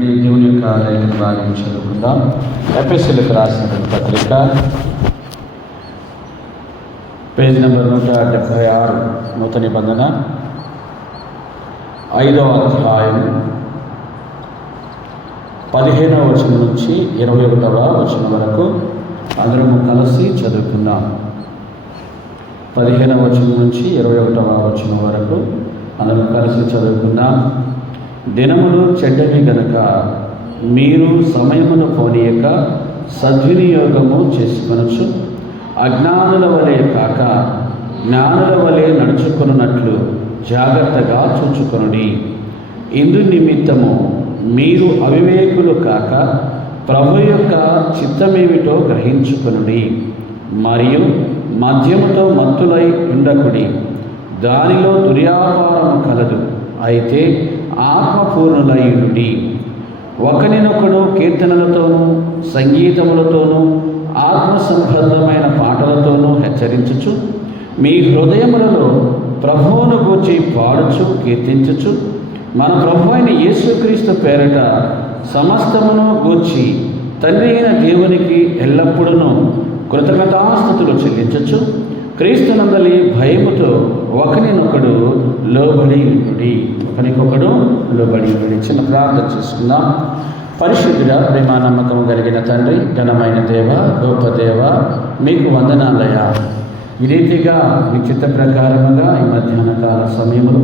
దేవుని యొక్క లేఖన భాగం చదువుకుందాం. ఎఫెసీయులకు రాసిన పత్రిక పేజీ నెంబర్ 176, నూతన నిబంధన 5వ అధ్యాయం 15వ వచనం నుంచి 21వ వచనం వరకు అందరం కలిసి చదువుకుందాం. 15వ వచనం నుంచి 21వ వచనం వరకు అందరం కలిసి చదువుకుందాం. దినములు చెడ్డవి గనక మీరు సమయమును పోనీయక సద్వినియోగము చేసుకొనొచ్చు. అజ్ఞానుల వలె కాక జ్ఞానుల వలె నడుచుకొనున్నట్లు జాగ్రత్తగా చూచుకొనుడి. ఇందు నిమిత్తము మీరు అవివేకులు కాక ప్రభు యొక్క చిత్తమేమిటో గ్రహించుకొనుడి. మరియు మద్యముతో మత్తులై ఉండకుడి, దానిలో దుర్వ్యాపారము కలదు. అయితే ఆత్మపూర్ణులయుడి. ఒకరినొకడు కీర్తనలతోనూ సంగీతములతోనూ ఆత్మ సంబద్ధమైన పాటలతోనూ హెచ్చరించుచు మీ హృదయములలో ప్రభువును గూర్చి పాడుచు కీర్తించుచు మన ప్రభు అయిన యేసుక్రీస్తు పేరట సమస్తమును గూర్చి తండ్రి అయిన దేవునికి ఎల్లప్పుడూ కృతజ్ఞతాస్తుతులు చెల్లించుచు క్రీస్తునందలి భయముతో ఒకరినొకడు లోబడి ఉండి. ఒకరికొకడు లోబడి ఉండి. చిన్న ప్రార్థన చేసుకుందాం. పరిశుద్ధుడ, ప్రేమ నమ్మకం కలిగిన తండ్రి, ఘనమైన దేవ, గొప్ప దేవ, మీకు వందనాలయ్యా. ఈ రీతిగా మీ చిత్త ప్రకారముగా ఈ మధ్యాహ్న కాల సమయంలో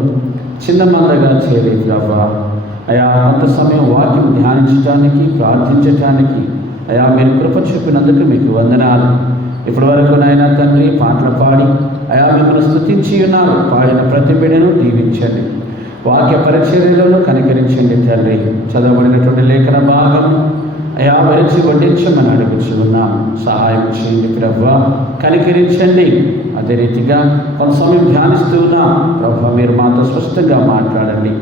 చిన్న మందగా చేరి ప్రభా అయా కొంత సమయం వాక్యం ధ్యానించడానికి, ప్రార్థించటానికి అయా మీరు కృప చూపినందుకు మీకు వందనాలు. ఇప్పటి వరకు నాయన తండ్రి పాటలు పాడి అయా మిమ్మల్ని స్తుతించి ఉన్నారు. పాడిన ప్రతి బిడ్డను దీవించండి, వాక్య పరిచర్యలను కనికరించండి తండ్రి. చదవబడినటువంటి లేఖన భాగం అయా వరిచి వడ్డించమని అడుగుచున్నాం. సహాయం చేయండి ప్రభా, కనికరించండి. అదే రీతిగా కొంత సమయం ధ్యానిస్తూ ఉన్నాం ప్రభా, మీరు మాతో స్పష్టంగా మాట్లాడండి.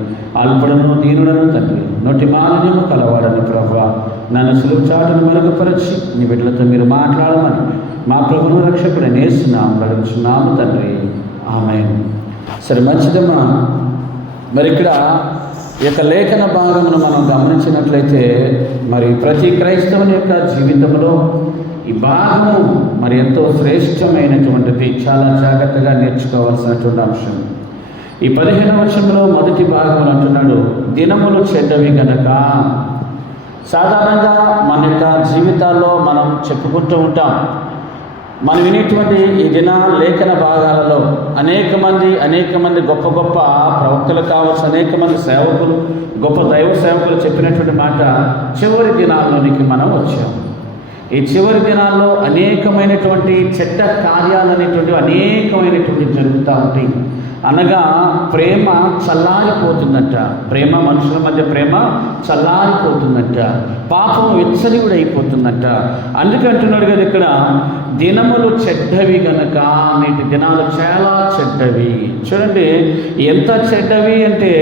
అల్పుడను దీనుడను తండ్రి, నోటి మాలిన్యము కలవాడని ప్రభా, నన్ను సులువు చాటును మరుగుపరచి నీ బిడ్డలతో మీరు మాట్లాడమని మా ప్రభువును రక్షకుడైన యేసు నామములో అడుగుచున్నాము తండ్రి, ఆమేన్. సరే, మంచిదమ్మా. మరి ఇక్కడ ఈ యొక్క లేఖన భాగమును మనం గమనించినట్లయితే మరి ప్రతి క్రైస్తవుని యొక్క జీవితంలో ఈ భాగము మరి ఎంతో శ్రేష్టమైనటువంటిది, చాలా జాగ్రత్తగా నేర్చుకోవాల్సినటువంటి అంశం. ఈ 15వ వచనంలో మొదటి భాగంలో అంటున్నాడు, దినములు చెడ్డవి గనక. సాధారణంగా మన యొక్క జీవితాల్లో మనం చెప్పుకుంటూ ఉంటాం. మనం వినేటువంటి ఈ దిన లేఖన భాగాలలో అనేక మంది గొప్ప గొప్ప ప్రవక్తలు కావచ్చు, అనేక మంది సేవకులు, గొప్ప దైవ సేవకులు చెప్పినటువంటి మాట, చివరి దినాల్లోనికి మనం వచ్చాం. ఈ చివరి దినాల్లో అనేకమైనటువంటి చెడ్డ కార్యాలనేటువంటివి అనేకమైనటువంటి జరుగుతూ ఉంటాయి. అనగా ప్రేమ చల్లారిపోతుందట. ప్రేమ, మనుషుల మధ్య ప్రేమ చల్లారిపోతుందట. పాపం విచ్చలివుడైపోతుందట. అందుకే అంటున్నాడు కదా ఇక్కడ, దినములు చెడ్డవి గనక. నేటి దినాలు చాలా చెడ్డవి. చూడండి ఎంత చెడ్డవి అంటే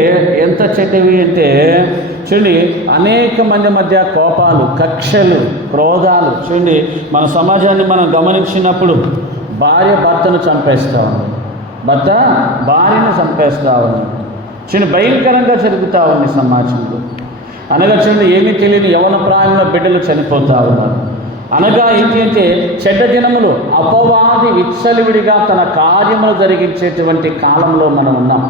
చూడండి, అనేక మంది మధ్య కోపాలు, కక్షలు, క్రోధాలు. చూడండి, మన సమాజాన్ని మనం గమనించినప్పుడు భార్య భర్తను చంపేస్తా ఉంది, భర్త భార్యను చంపేస్తా ఉంది. చూడండి, భయంకరంగా జరుగుతూ ఉంది సమాజంలో. అనగా చూడండి, ఏమీ తెలియని యవన ప్రాయంలో బిడ్డలు చనిపోతూ ఉన్నారు. అనగా ఏంటి అంటే చెడ్డ దినములు, అపవాది విచ్చలివిడిగా తన కార్యములు జరిగించేటువంటి కాలంలో మనం ఉన్నాం.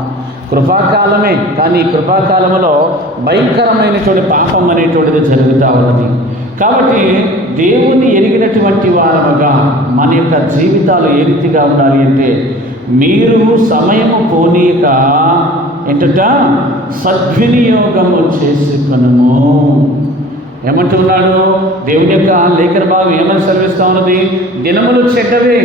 కృపాకాలమే, కానీ ఈ కృపాకాలంలో భయంకరమైనటువంటి పాపం అనేటువంటిది జరుగుతూ ఉన్నది. కాబట్టి దేవుణ్ణి ఎరిగినటువంటి వారముగా మన యొక్క జీవితాలు ఏ రీతిగా ఉండాలి అంటే, మీరు సమయము పోనీయక ఏంటట సద్వినియోగము చేసుకొనుము. ఏమంటున్నాడు దేవుని యొక్క లేఖన భాగం? ఏమని సెలవిస్తూ ఉన్నది? దినములు చెడ్డవే,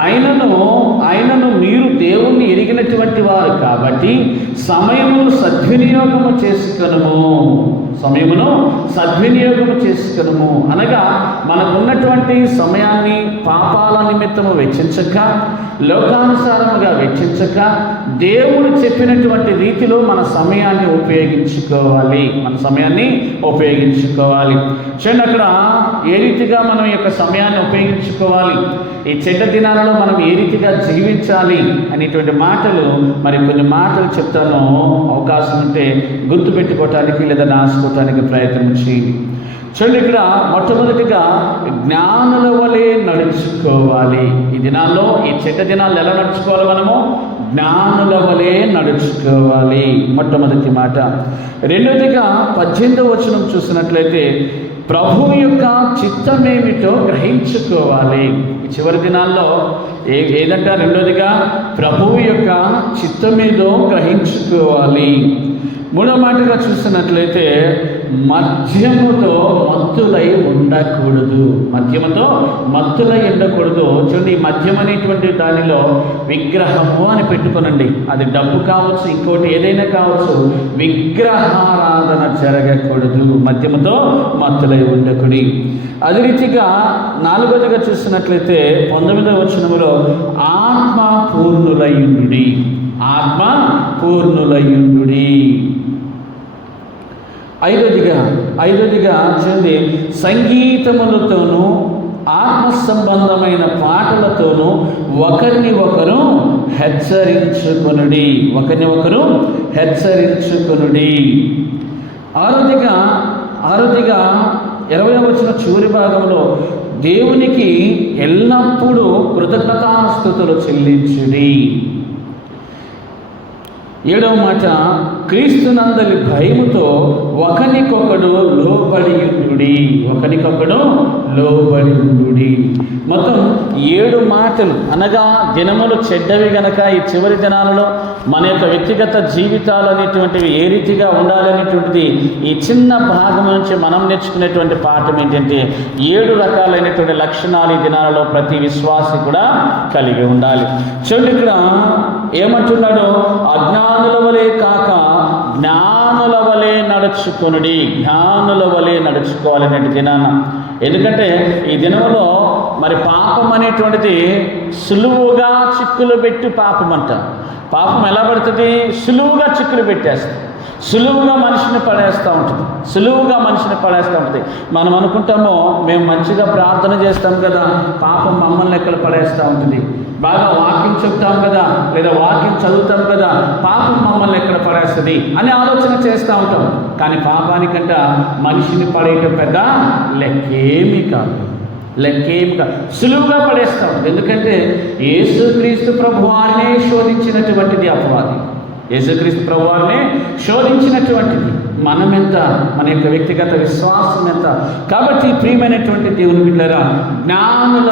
ఆయనను మీరు దేవుణ్ణి ఎరిగినటువంటి వారు కాబట్టి సమయమును సద్వినియోగము చేసుకొనుము. అనగా మనకున్నటువంటి సమయాన్ని పాపాల నిమిత్తము వెచ్చించక, లోకానుసారముగా వెచ్చించక, దేవుడు చెప్పినటువంటి రీతిలో మన సమయాన్ని ఉపయోగించుకోవాలి. చూడండి, అక్కడ ఏ రీతిగా మనం ఈ యొక్క సమయాన్ని ఉపయోగించుకోవాలి, ఈ చెడ్డ దినాలలో మనం ఏ రీతిగా జీవించాలి అనేటువంటి మాటలు, మరి కొన్ని మాటలు చెప్తాను. అవకాశం ఉంటే గుర్తుపెట్టుకోవటానికి లేదా రాసుకోవటానికి ప్రయత్నం చేయండి. చూడండి, ఇక్కడ మొట్టమొదటిగా జ్ఞానుల వలె నడుచుకోవాలి. ఈ దినాల్లో, ఈ చెడ్డ దినాల్లో ఎలా నడుచుకోవాలి? మనము జ్ఞానుల వలె నడుచుకోవాలి, మొట్టమొదటి మాట. రెండవదిగా 18వ వచనం చూసినట్లయితే ప్రభువు యొక్క చిత్తమేమిటో గ్రహించుకోవాలి. ఈ చివరి దినాల్లో ఏదంట? రెండోదిగా ప్రభువు యొక్క చిత్తమేదో గ్రహించుకోవాలి. మూడో మాటగా చూసినట్లయితే మద్యముతో మత్తులై ఉండకూడదు. చూడండి, ఈ మద్యం అనేటువంటి దానిలో విగ్రహము అని పెట్టుకోనండి. అది డబ్బు కావచ్చు, ఇంకోటి ఏదైనా కావచ్చు, విగ్రహారాధన జరగకూడదు. మద్యముతో మత్తులై ఉండకూడదు. అదే రీతిగా 4వదిగా చూసినట్లయితే 19వ వచనములో ఆత్మ పూర్ణులయుండుడి. ఐదవదిగా చూడండి, సంగీతములతోనూ ఆత్మ సంబంధమైన పాటలతోనూ ఒకరిని ఒకరు హెచ్చరించుకొనుడి. 6వదిగా 20వ వచనం చివరి భాగంలో దేవునికి ఎల్లప్పుడూ కృతజ్ఞతాస్తుతులు చెల్లించుడి. 7వ మాట, క్రీస్తునందలి భయముతో ఒకనికొకడు లోబడి ఉండుడి. మొత్తం 7 మాటలు. అనగా దినములు చెడ్డవి గనక ఈ చివరి దినాలలో మన యొక్క వ్యక్తిగత జీవితాలు అనేటువంటివి ఏ రీతిగా ఉండాలనేటువంటిది ఈ చిన్న భాగం నుంచి మనం నేర్చుకునేటువంటి పాఠం ఏంటంటే 7 రకాలైనటువంటి లక్షణాలు ఈ దినాలలో ప్రతి విశ్వాసి కూడా కలిగి ఉండాలి. చూడండి, ఇక్కడ ఏమంటున్నాడు? అజ్ఞానుల వలె కాక జ్ఞానుల వలె నడుచుకొనుడి. నడుచుకోవాలనే దినాన. ఎందుకంటే ఈ దినంలో మరి పాపం అనేటువంటిది సులువుగా చిక్కులు పెట్టి పాపం ఎలా పడుతుంది? సులువుగా చిక్కులు పెట్టేస్తుంది. సులువుగా మనిషిని పడేస్తూ ఉంటుంది. మనం అనుకుంటామో మేము మంచిగా ప్రార్థన చేస్తాం కదా, పాపం మమ్మల్ని ఎక్కడ పడేస్తూ ఉంటుంది. బాగా వాక్యం చెప్తాం కదా, లేదా వాక్యం చదువుతాం కదా, పాపం మమ్మల్ని ఎక్కడ పడేస్తుంది అని ఆలోచన చేస్తూ ఉంటాం. కానీ పాపానికంట మనిషిని పడేయటం పెద్ద లెక్కేమీ కాదు. సులువుగా పడేస్తాం. ఎందుకంటే యేసుక్రీస్తు ప్రభువారినే శోధించినటువంటిది అపవాది. మనమెంత, మన యొక్క వ్యక్తిగత విశ్వాసం ఎంత. కాబట్టి ప్రియమైనటువంటి దేవుని బిడ్డలారా, జ్ఞానుల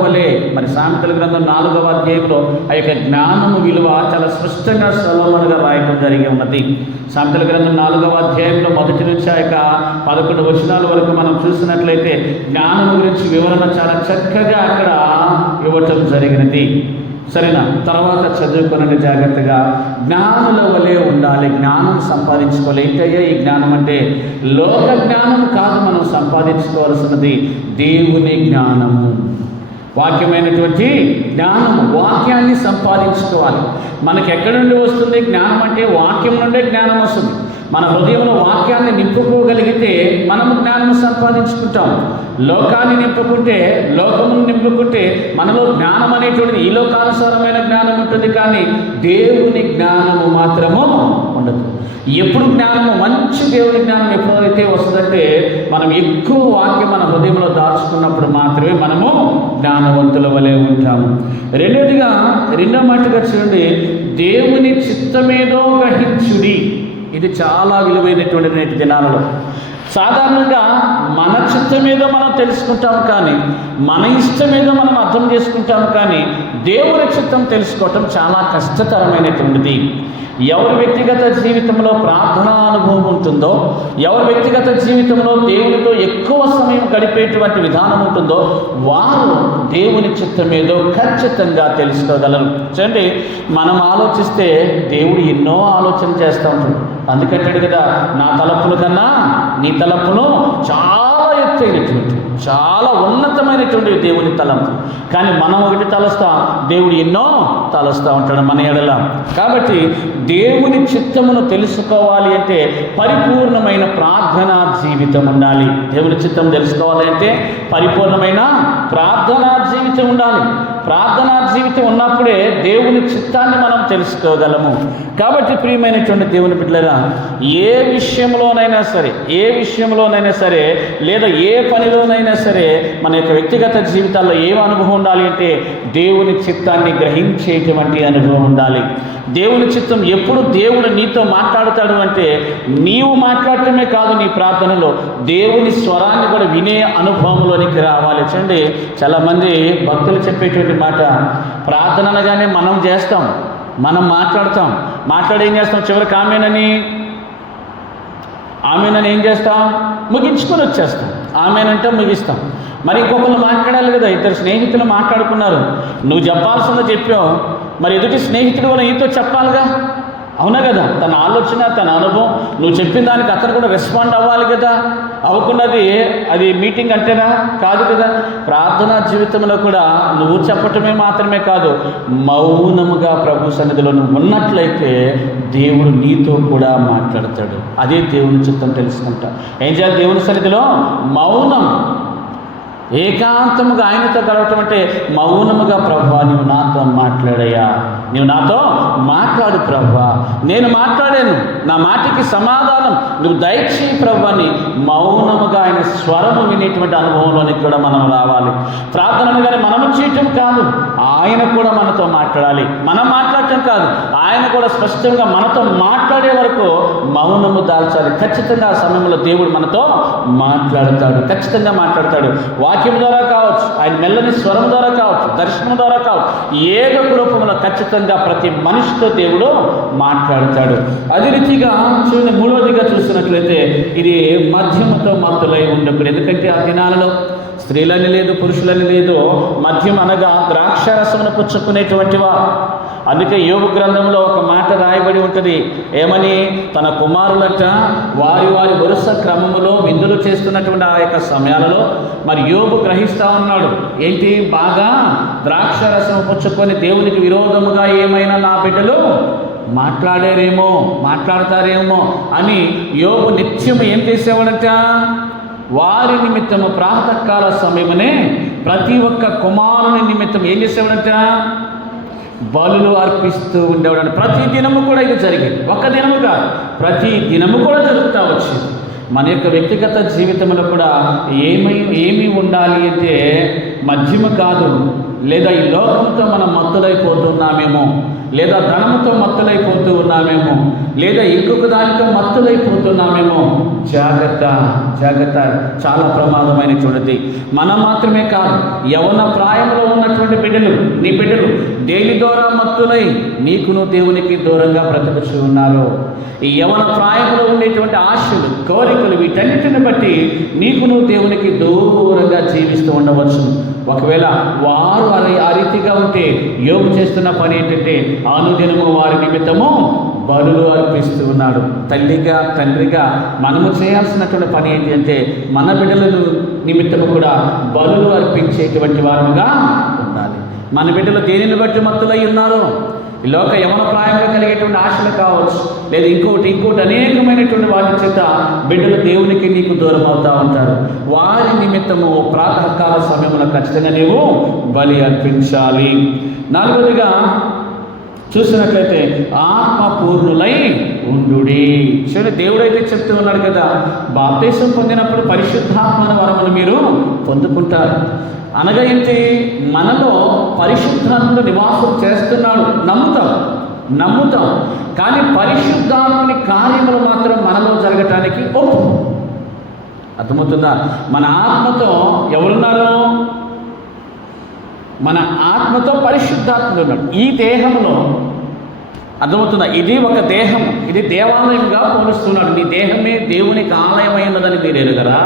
వలె మరి సామెతల గ్రంథం 4వ అధ్యాయంలో ఆ యొక్క జ్ఞానము విలువ చాలా స్పష్టంగా సొలొమోనుగా రాయటం జరిగి ఉన్నది. సామెతల గ్రంథం 4వ అధ్యాయంలో 1 నుంచి ఆ యొక్క 11 వచనాల వరకు మనం చూసినట్లయితే జ్ఞానము గురించి వివరణ చాలా చక్కగా అక్కడ ఇవ్వటం జరిగినది. సరేనా? తర్వాత చదువుకోనండి జాగ్రత్తగా. జ్ఞానుల వలె ఉండాలి. జ్ఞానం సంపాదించుకోవాలి. ఏంటయ్యా ఈ జ్ఞానం అంటే? లోక జ్ఞానం కాదు మనం సంపాదించుకోవాల్సినది, దేవుని జ్ఞానము, వాక్యమైనటువంటి జ్ఞానము. వాక్యాన్ని సంపాదించుకోవాలి. మనకి ఎక్కడి నుండి వస్తుంది జ్ఞానం అంటే? వాక్యం నుండే జ్ఞానం వస్తుంది. మన హృదయంలో వాక్యాన్ని నింపుకోగలిగితే మనము జ్ఞానము సంపాదించుకుంటాం. లోకాన్ని లోకమును నింపుకుంటే మనలో జ్ఞానం అనేటువంటిది ఈ లోకానుసారమైన జ్ఞానం ఉంటుంది, కానీ దేవుని జ్ఞానము మాత్రము ఉండదు. ఎప్పుడు జ్ఞానము, మంచి దేవుని జ్ఞానం ఎప్పుడైతే వస్తుందంటే మనం ఎక్కువ వాక్యం మన హృదయంలో దాచుకున్నప్పుడు మాత్రమే మనము జ్ఞానవంతుల వలె ఉంటాము. రెండో మాటగా చూడండి, దేవుని చిత్తమేదో గ్రహించుడి. ఇది చాలా విలువైనటువంటి నేటి దినాలలో. సాధారణంగా మన చిత్తమేదో మనం తెలుసుకుంటాం, కానీ మన ఇష్టమేదో మనం అర్థం చేసుకుంటాం, కానీ దేవుని చిత్తం తెలుసుకోవటం చాలా కష్టతరమైనటువంటిది. ఎవరి వ్యక్తిగత జీవితంలో ప్రార్థనా అనుభవం ఉంటుందో, ఎవరి వ్యక్తిగత జీవితంలో దేవునితో ఎక్కువ సమయం గడిపేటువంటి విధానం ఉంటుందో, వారు దేవుని చిత్తమేదో ఖచ్చితంగా తెలుసుకోగలరు. చూడండి, మనం ఆలోచిస్తే దేవుడు ఎన్నో ఆలోచన చేస్తూ ఉంటాడు. అందుకంటాడు కదా, నా తలపుల కన్నా నీ తలపులు చాలా వ్యాప్తి అయినటువంటి, చాలా ఉన్నతమైనటువంటి దేవుని తలంపు. కానీ మనం ఒకటి తలస్తాం, దేవుడు ఎన్నో తలస్తూ ఉంటాడు మన ఎడల. కాబట్టి దేవుని చిత్తమును తెలుసుకోవాలి అంటే పరిపూర్ణమైన ప్రార్థనా జీవితం ఉండాలి. దేవుని చిత్తం తెలుసుకోవాలి అంటే పరిపూర్ణమైన ప్రార్థనా జీవితం ఉండాలి. ప్రార్థనా జీవితం ఉన్నప్పుడే దేవుని చిత్తాన్ని మనం తెలుసుకోగలము. కాబట్టి ప్రియమైనటువంటి దేవుని బిడ్డలారా, ఏ విషయంలోనైనా సరే లేదా ఏ పనిలోనైనా సరే మన యొక్క వ్యక్తిగత జీవితాల్లో ఏం అనుభవం ఉండాలి అంటే దేవుని చిత్తాన్ని గ్రహించేటువంటి అనుభవం ఉండాలి. దేవుని చిత్తం ఎప్పుడు దేవుడు నీతో మాట్లాడతాడు అంటే నీవు మాట్లాడటమే కాదు, నీ ప్రార్థనలో దేవుని స్వరాన్ని కూడా వినే అనుభవంలోనికి రావాలి. చూడండి, చాలామంది భక్తులు చెప్పేటువంటి మాట, ప్రార్థన అనగానే మనం చేస్తాం, మనం మాట్లాడి ఏం చేస్తాం, చివరికి ఆమెనని ఏం చేస్తాం, ముగించుకొని వచ్చేస్తాం. ఆమెనంటే ముగిస్తాం. మరి ఇంకొకరు మాట్లాడాలి కదా, ఇద్దరు స్నేహితులు మాట్లాడుకున్నారు, నువ్వు చెప్పాల్సిందో చెప్పావు, మరి ఎదుటి స్నేహితుడు కూడా నీతో చెప్పాలిగా, అవునా కదా? తన ఆలోచన, తన అనుభవం, నువ్వు చెప్పిన దానికి అతను కూడా రెస్పాండ్ అవ్వాలి కదా. అవ్వకుండా అది మీటింగ్ అంటేనా? కాదు కదా. ప్రార్థనా జీవితంలో కూడా నువ్వు చెప్పటమే మాత్రమే కాదు, మౌనముగా ప్రభు సన్నిధిలో నువ్వు ఉన్నట్లయితే దేవుడు నీతో కూడా మాట్లాడతాడు. అదే దేవుని చిత్తం తెలుసుకుంటా. ఏం చేయాలి? దేవుని సన్నిధిలో మౌనం, ఏకాంతముగా ఆయనతో గడవటం అంటే మౌనముగా, ప్రభువా నీవు నాతో మాట్లాడయ్యా, నీవు నాతో మాట్లాడు ప్రభువా, నేను మాట్లాడాను, నా మాటకి సమాధానం నువ్వు దయచేయి ప్రభువా అని మౌనముగా ఆయన స్వరము వినేటువంటి అనుభవంలోనికి కూడా మనం రావాలి. ప్రార్థనను కానీ మనము చేయటం కాదు, ఆయన కూడా మనతో మాట్లాడాలి. మనం మాట్లాడటం కాదు, ఆయన కూడా స్పష్టంగా మనతో మాట్లాడే వరకు మౌనము దాల్చాలి. ఖచ్చితంగా ఆ సమయంలో దేవుడు మనతో మాట్లాడతాడు, ఖచ్చితంగా మాట్లాడతాడు. వాక్యం ద్వారా కావచ్చు, ఆయన మెల్లని స్వరం ద్వారా కావచ్చు, దర్శనం ద్వారా కావచ్చు, ఏదో ఒక రూపంలో ఖచ్చితంగా ప్రతి మనిషితో దేవుడు మాట్లాడతాడు. అదే రీతిగా చూడండి, మూడవదిగా చూస్తున్నట్లయితే ఇది మద్యముతో మత్తులై ఉండకూడదు. ఎందుకంటే ఆ దినాలలో స్త్రీలని లేదు, పురుషులని లేదు, మద్యం అనగా ద్రాక్షారసమును పుచ్చుకునేటువంటి వారు. అందుకే యోబు గ్రంథంలో ఒక మాట రాయబడి ఉంటుంది, ఏమని? తన కుమారులట వారి వరుస క్రమములో విందులు చేస్తున్నటువంటి ఆ యొక్క సమయాలలో మరి యోబు గ్రహిస్తూ ఉన్నాడు, ఏంటి, బాగా ద్రాక్షారసం పుచ్చుకొని దేవునికి విరోధముగా ఏమైనా నా బిడ్డలు మాట్లాడతారేమో అని యోబు నిత్యం ఏం చేసేవాడంట? వారి నిమిత్తము ప్రాతకాల సమయమనే ప్రతి ఒక్క కుమారుని నిమిత్తం ఏం చేసేవాడంట? బలులు అర్పిస్తూ ఉండేవాడు. ప్రతి దినము కూడా ఇది జరిగేది, ఒక్క దినము కాదు, ప్రతి దినము కూడా జరుగుతూ వచ్చింది. మన యొక్క వ్యక్తిగత జీవితంలో కూడా ఏమి ఉండాలి అంటే మద్యము కాదు, లేదా ఈ లోకంతో మనం మత్తులైపోతున్నామేమో, లేదా ధనముతో మత్తులైపోతూ ఉన్నామేమో, లేదా ఇంకొక దానితో మత్తులైపోతున్నామేమో. జాగ్రత్త, చాలా ప్రమాదమైనటువంటిది. మనం మాత్రమే కాదు, యవ్వన ప్రాయంలో ఉన్నటువంటి నీ బిడ్డలు దేని ద్వారా మత్తులై నీకును దేవునికి దూరంగా బ్రతుకుతూ ఉన్నారు. ఈ యవ్వన ప్రాయంలో ఉండేటువంటి ఆశలు, కోరికలు, వీటన్నిటిని బట్టి నీకును దేవునికి దూరంగా జీవిస్తూ ఉండవచ్చు. ఒకవేళ వారు ఆ రీతిగా ఉంటే యోబు చేస్తున్న పని ఏంటంటే అనుదినము వారి నిమిత్తము బలులు అర్పిస్తూ ఉన్నాడు. తండ్రిగా మనము చేయాల్సినటువంటి పని ఏంటి అంటే మన బిడ్డలను నిమిత్తము కూడా బలులు అర్పించేటువంటి వారుగా ఉండాలి. మన బిడ్డలు దేనిని బట్టి మత్తులై ఉన్నారు? ఈ లోక యవన ప్రాయంలో కలిగేటువంటి ఆశలు కావచ్చు, లేదా ఇంకోటి అనేకమైనటువంటి వాటి చేత బిడ్డలు దేవునికి నీకు దూరం అవుతూ ఉంటారు. వారి నిమిత్తము ప్రాతకాల సమయంలో ఖచ్చితంగా నీవు బలి అర్పించాలి. నాలుగవదిగా చూసినట్లయితే ఆత్మపూర్ణులై ఉండుడి. సరే, దేవుడైతే చెప్తూ ఉన్నాడు కదా, బాప్తిసం పొందినప్పుడు పరిశుద్ధాత్మ వరమును మీరు పొందుకుంటారు. అనగా ఏంటి? మనలో పరిశుద్ధాత్ముడు నివాసం చేస్తున్నాడు, నమ్ముతాం. కానీ పరిశుద్ధాత్ముని కార్యములు మాత్రం మనలో జరగటానికి అర్థమవుతుందా? మన ఆత్మతో ఎవరున్నారు? మన ఆత్మతో పరిశుద్ధాత్ముడు ఉన్నాడు. ఈ దేహంలో అర్థమవుతుందా? ఇది ఒక దేహం, ఇది దేవాలయంగా పోలుస్తున్నాడు. నీ దేహమే దేవునికి ఆలయమై ఉన్నదని మీరు ఎరుగరా?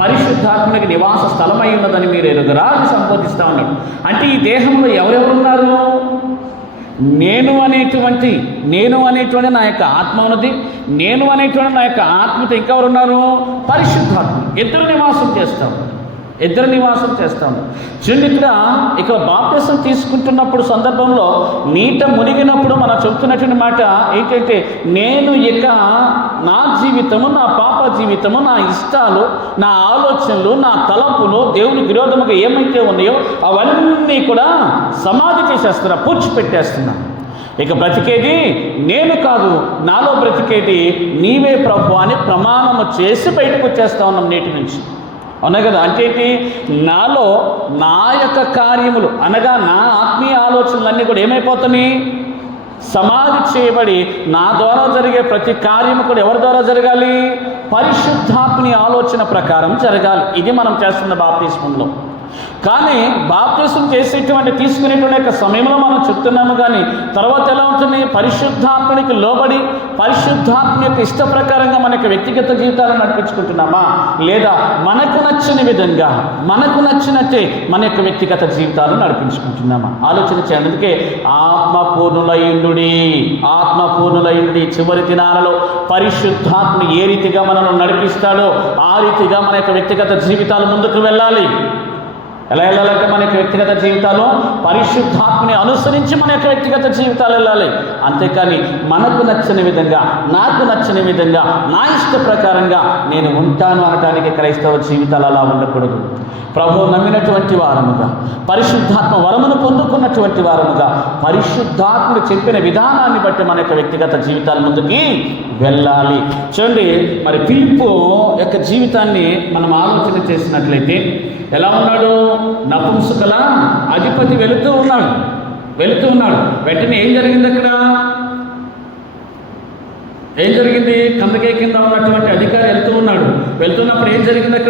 పరిశుద్ధాత్మనికి నివాస స్థలమై ఉన్నదని మీరు ఎరుగరా అని సంబోధిస్తూ ఉన్నాడు. అంటే ఈ దేహంలో ఎవరెవరున్నారు? నేను అనేటువంటి నా యొక్క ఆత్మ ఉన్నది. నేను అనేటువంటి నా యొక్క ఆత్మతో ఇంకెవరు ఉన్నారు? పరిశుద్ధాత్మ. ఇద్దరు నివాసం చేస్తాము. చూడండి, ఇక్కడ బాప్తిసం తీసుకుంటున్నప్పుడు సందర్భంలో నీట మునిగినప్పుడు మనం చెప్తున్నటువంటి మాట ఏంటంటే, నేను ఇక నా జీవితము, నా పాప జీవితము, నా ఇష్టాలు, నా ఆలోచనలు, నా తలంపులు, దేవునికి విరోధముగా ఏమైతే ఉన్నాయో అవన్నీ కూడా సమాధి చేసేస్తున్నా, పూడ్చిపెట్టేస్తున్నా. ఇక బ్రతికేది నేను కాదు, నాలో బ్రతికేది నీవే ప్రభు అని ప్రమాణము చేసి బయటకు వచ్చేస్తా ఉన్నాం నీటి నుంచి. అవునా కదా? అంటే ఏంటి? నాలో నా యొక్క కార్యములు అనగా నా ఆత్మీయ ఆలోచనలన్నీ కూడా ఏమైపోతున్నాయి? సమాధి చేయబడి నా ద్వారా జరిగే ప్రతి కార్యము కూడా ఎవరి ద్వారా జరగాలి? పరిశుద్ధాత్మని ఆలోచన ప్రకారం జరగాలి. ఇది మనం చేస్తున్న బాప్తిస్మంలో. కానీ బాప్తిసం తీసుకునేటువంటి యొక్క సమయంలో మనం చెప్తున్నాము. కానీ తర్వాత ఎలా ఉంటుంది? పరిశుద్ధాత్మనికి లోబడి పరిశుద్ధాత్మ యొక్క ఇష్ట ప్రకారంగా మన యొక్క వ్యక్తిగత జీవితాలను నడిపించుకుంటున్నామా, లేదా మనకు నచ్చిన విధంగా, మనకు నచ్చినట్టే మన యొక్క వ్యక్తిగత జీవితాలను నడిపించుకుంటున్నామా? ఆలోచన చేయండి. అందుకే ఆత్మపూర్ణులయుడి చివరి దినాలలో పరిశుద్ధాత్మ ఏ రీతిగా మనల్ని నడిపిస్తాడో ఆ రీతిగా మన యొక్క వ్యక్తిగత జీవితాలు ముందుకు వెళ్ళాలి. ఎలా వెళ్ళాలంటే మన యొక్క వ్యక్తిగత జీవితాలు పరిశుద్ధాత్మని అనుసరించి మన యొక్క వ్యక్తిగత జీవితాలు వెళ్ళాలి. అంతేకాని మనకు నచ్చిన విధంగా, నాకు నచ్చిన విధంగా, నా ఇష్ట ప్రకారంగా నేను ఉంటాను అనడానికి క్రైస్తవ జీవితాలు అలా ఉండకూడదు. ప్రభువు నమ్మినటువంటి వారముగా, పరిశుద్ధాత్మ వరమును పొందుకున్నటువంటి వారముగా, పరిశుద్ధాత్మను చెప్పిన విధానాన్ని బట్టి మన యొక్క వ్యక్తిగత జీవితాల ముందుకి వెళ్ళాలి. చూడండి, మరి ఫిలిప్పు యొక్క జీవితాన్ని మనం ఆలోచన చేసినట్లయితే ఎలా ఉన్నాడు? నపుంసకుల అధిపతి వెళుతూ ఉన్నాడు. వెంటనే ఏం జరిగింది? కందకే కింద ఉన్నటువంటి అధికారి వెళ్తున్నప్పుడు ఏం జరిగింది?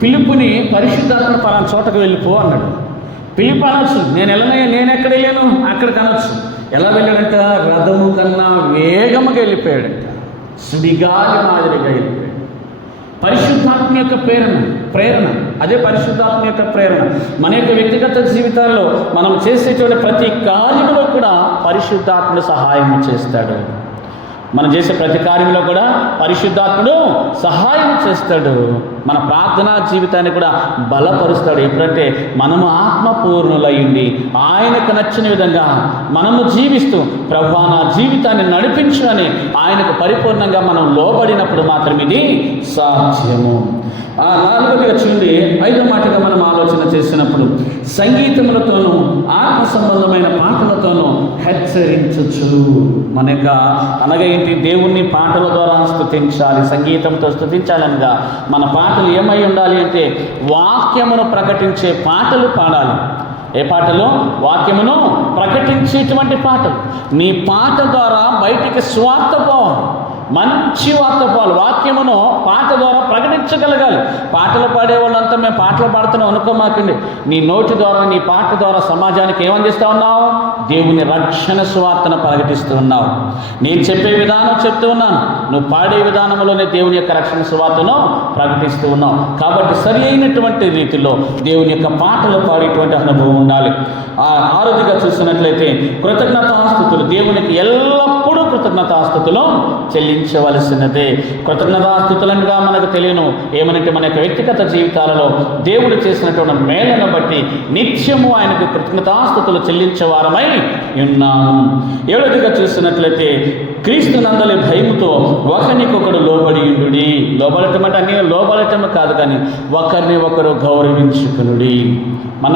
ఫిలిప్పుని పరిశుద్ధాత్మ పలానా చోటకు వెళ్ళిపో అన్నాడు. ఫిలిప్ అనొచ్చు, నేను ఎక్కడ వెళ్ళాను, అక్కడికి అనొచ్చు. ఎలా వెళ్ళాడంట? రథము కన్నా వేగముగా వెళ్ళిపోయాడంట. సుడిగాలి మాదిరిగా వెళ్ళిపోయాడు. పరిశుద్ధాత్మ యొక్క ప్రేరణ అదే పరిశుద్ధాత్మ యొక్క ప్రేరణ. మన యొక్క వ్యక్తిగత జీవితాల్లో మనం చేసేటువంటి ప్రతి కార్యంలో కూడా పరిశుద్ధాత్ముడు సహాయం చేస్తాడు. మనం చేసే ప్రతి కార్యంలో కూడా పరిశుద్ధాత్ముడు సహాయం చేస్తాడు. మన ప్రార్థనా జీవితాన్ని కూడా బలపరుస్తాడు. ఎప్పుడంటే మనము ఆత్మపూర్ణులయ్యింది ఆయనకు నచ్చిన విధంగా మనము జీవిస్తూ ప్రభువా నా జీవితాన్ని నడిపించు అని ఆయనకు పరిపూర్ణంగా మనం లోబడినప్పుడు మాత్రం ఇది సాధ్యము. నాలుగోదిగా చూడండి, 5వ మాటగా మనం ఆలోచన చేసినప్పుడు సంగీతములతోనూ ఆత్మ సంబంధమైన పాటలతోనూ హెచ్చరించచ్చు. మన యొక్క అనగా ఏంటి? దేవుణ్ణి పాటల ద్వారా స్తుతించాలి, సంగీతంతో స్తుతించాలనగా మన పాటలు ఏమై ఉండాలి అంటే వాక్యమును ప్రకటించే పాటలు పాడాలి. ఏ పాటలు? వాక్యమును ప్రకటించేటువంటి పాటలు. నీ పాట ద్వారా బయటికి స్వార్థ పోవాలి, మంచి వార్త పోవాలి. వాక్యమును పాట ద్వారా ప్రకటించగలగాలి. పాటలు పాడే వాళ్ళంతా మేము పాటలు పాడుతున్నాం అనుకోమాకండి. నీ నోటి ద్వారా, నీ పాట ద్వారా సమాజానికి ఏమందిస్తూ ఉన్నావు? దేవుని రక్షణ సువార్తను ప్రకటిస్తూ ఉన్నావు. నేను చెప్పే విధానం చెప్తూ ఉన్నాను, నువ్వు పాడే విధానంలోనే దేవుని యొక్క రక్షణ సువార్తను ప్రకటిస్తూ ఉన్నావు. కాబట్టి సరి అయినటువంటి రీతిలో దేవుని యొక్క పాటలు పాడేటువంటి అనుభవం ఉండాలి. ఆరోగ్యంగా చూసినట్లయితే కృతజ్ఞతాస్తుతులు, దేవునికి ఎల్లప్పుడూ కృతజ్ఞతాస్తుతులు చెల్లించవలసినదే. కృతజ్ఞతాస్తుతులనుగా మనకు తెలియను ఏమనంటే మన యొక్క వ్యక్తిగత జీవితాలలో దేవుడు చేసినటువంటి మేలను బట్టి నిత్యము ఆయనకు కృతజ్ఞతాస్తుతులు చెల్లించేవారమై ఉన్నాము. 7వదిగా చూసినట్లయితే క్రీస్తు నందలి భయముతో ఒకరికొకరు లోబడియుండుడి. లోబడటం అంటే అన్ని లోబడటం కాదు, కానీ ఒకరిని ఒకరు గౌరవించుకునుడి. మన